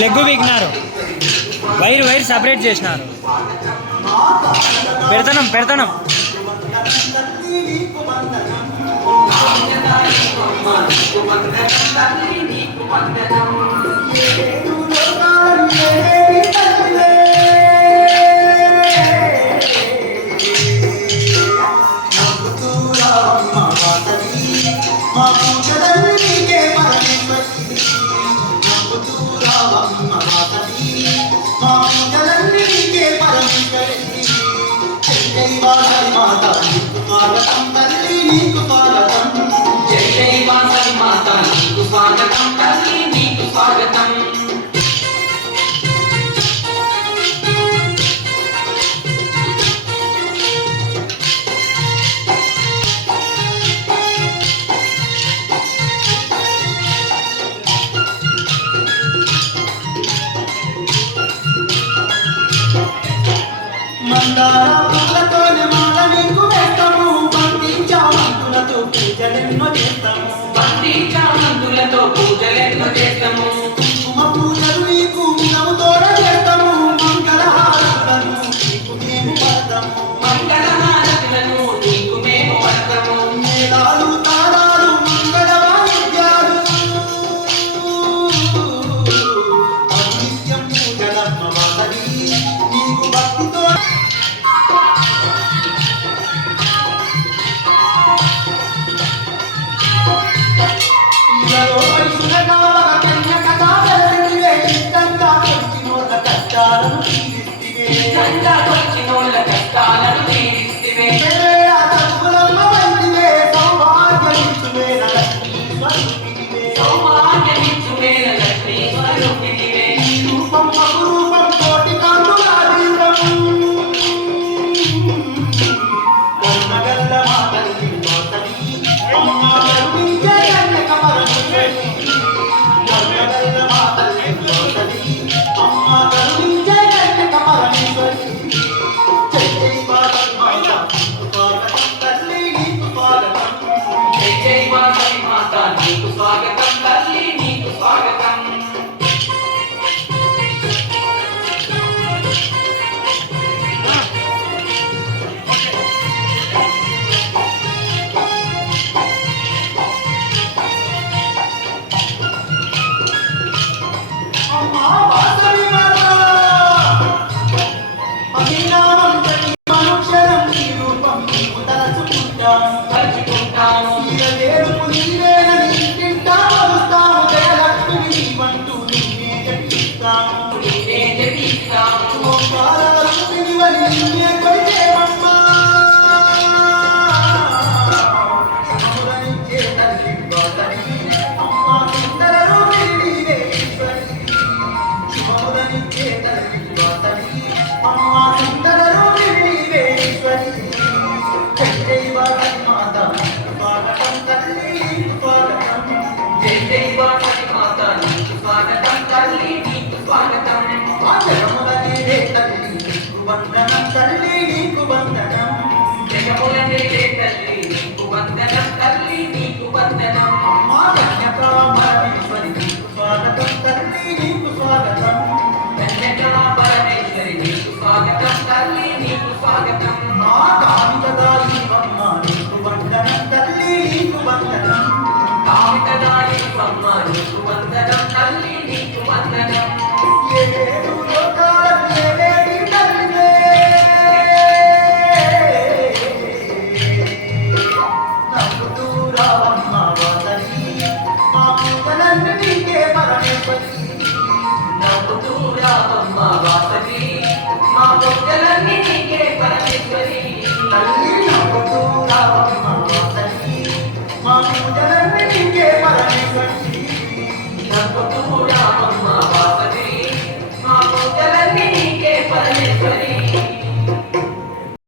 Leg వీగినారు, wire separate చేసినారు. పెడతాం మాతా నీకు స్వాగతం తల్లి నీకు స్వాగతం. జై జై వాసవి మాతా నీకు స్వాగతం తల్లి నీకు స్వాగతం. మందార పూలతోనే మాల నీకు వేస్తాము, బంతి చామంతులతో పూజలెన్నో చేస్తాము. కుంకుమ పూజలు నీకు నవ్వుతోడ చేస్తాము, మంగళహారతులను నీకు మేము పడతాము. మేళాలు తాళాలు మంగళ వాయిద్యాలు నిత్యం పూజలమ్మ వాసవి నీకు భక్తితో స్వాగతం తల్లి నీకు స్వాగతం. వందనం తల్లి నీకు వందనం, జయములనే తల్లి నీకు వందనం తల్లి నీకు వందనం. అమ్మా కన్యకాపరమేశ్వరి నీకు స్వాగతం తల్లి నీకు స్వాగతం. కన్యకాపరమేశ్వరి నీకు స్వాగతం తల్లి నీకు స్వాగతం. మా కామితదాయి అమ్మ నీకు వందనం తల్లి నీకు వందనం. కామితదాయి అమ్మ నీకు వందనం తల్లి నీకు వందనం. మా పూజలన్నీ నీకే పరమేశ్వరి.